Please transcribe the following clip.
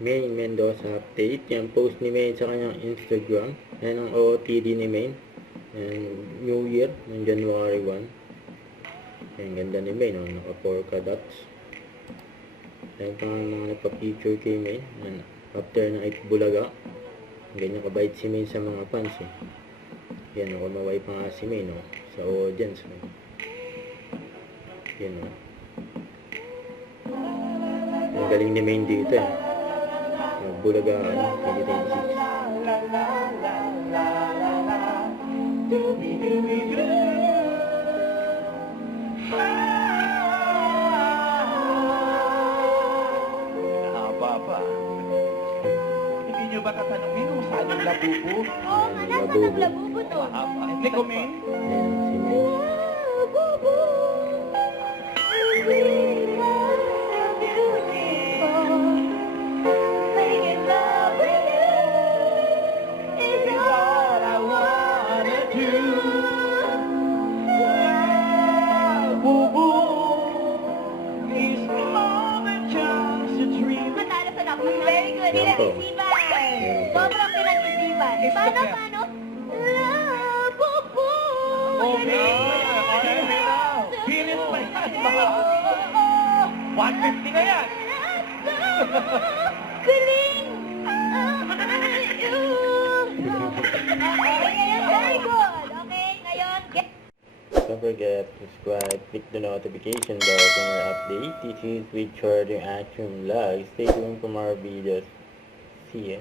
Main Mendoza update. Yan, post ni Main sa kanyang Instagram. Yan ang OOTD ni Main. And New Year, ng January 1. Yan, ganda ni Main, no? Naka 4 dots. Yan pa mga nagpa-picture kay Main. Yan, after ng Bulaga. Ganyan kabait si Main sa mga fans, eh. Yan, kumaway pa nga si Main, no? Sa audience, no? Yan, no? Ang galing ni Main dito, eh. Bulagaan, 2026. Haba pa. Hindi nyo ba tatanungin kung saan ang labubo? Oo nga, nasa ng labubo to? Mahaba. Hindi ko, Min. Ayan, si Main. Labubo. Very good. Yan po. Pinag-isipan. Sobrang pinag-isipan. Paano? Labubo. Okay. Pilit pa yan. 150 na yan. Galing! Very good. Okay, ngayon, Don't forget to subscribe, click the notification bell for more updates. This is with Charlie Action Vlog. Stay tuned for more videos. See ya.